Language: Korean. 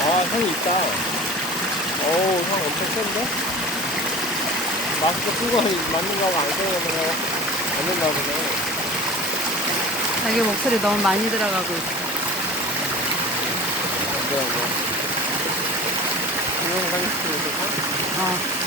아, 향이 있다. 어우, 향 엄청 센데? 마스크 쓰고 맞는 거하고 안 쓰는 거는 안 된다 보네. 자기 목소리 너무 많이 들어가고 있어. 안 되라고. 동영상 시키면서 어.